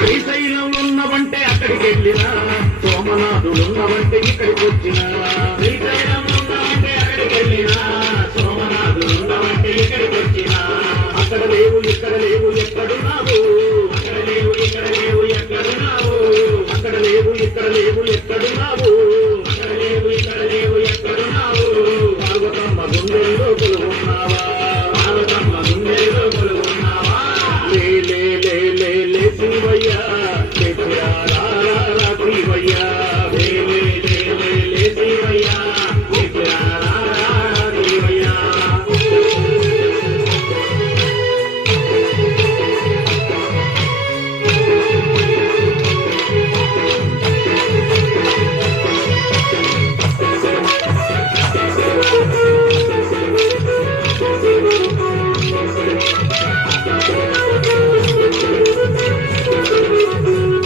శ్రీశైలంలో ఉన్నవంటే అక్కడికి వెళ్ళినా, సోమనాథులున్నవంటే ఇక్కడికి వచ్చినా. శ్రీశైలంలో ఉన్నవంటే అక్కడికి వెళ్ళినా, సోమనాథులున్నవంటే ఇక్కడికి వచ్చినా. అక్కడ లేవు ఇక్కడ లేవు ఎక్కడున్నావు, అక్కడ లేవు ఇక్కడ లేవు ఎక్కడున్నావు, అక్కడ లేవు ఇక్కడ లేవు ఎక్కడున్నావు, అక్కడ లేవు ఇక్కడ లేవు ఎక్కడున్నావు. పార్వతమ్మ గుండెల్లో కొలుగున్నావా, పార్వతమ్మ గుండెల్లో కొలుగున్నావా. లే లే లే లే లే శివయ్యా, శివయ్యా, లే లే లే లే లే శివయ్యా, శివయ్యా.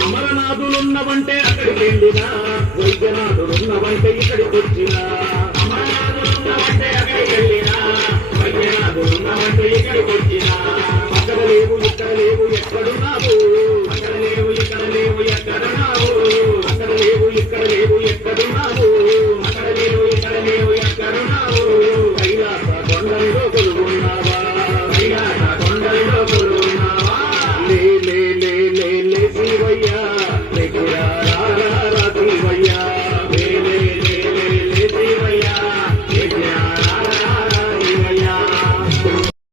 అమరనాథులున్నవంటే అక్కడికి వెళ్ళినా, వైద్యనాథులున్నవంటే ఇక్కడికి వచ్చినా. అమరనాథులున్నవంటే అక్కడికి వెళ్ళినా, వైద్యనాథులున్నవంటే ఇక్కడికి వచ్చినా. అక్కడ లేవు ఇక్కడ లేవు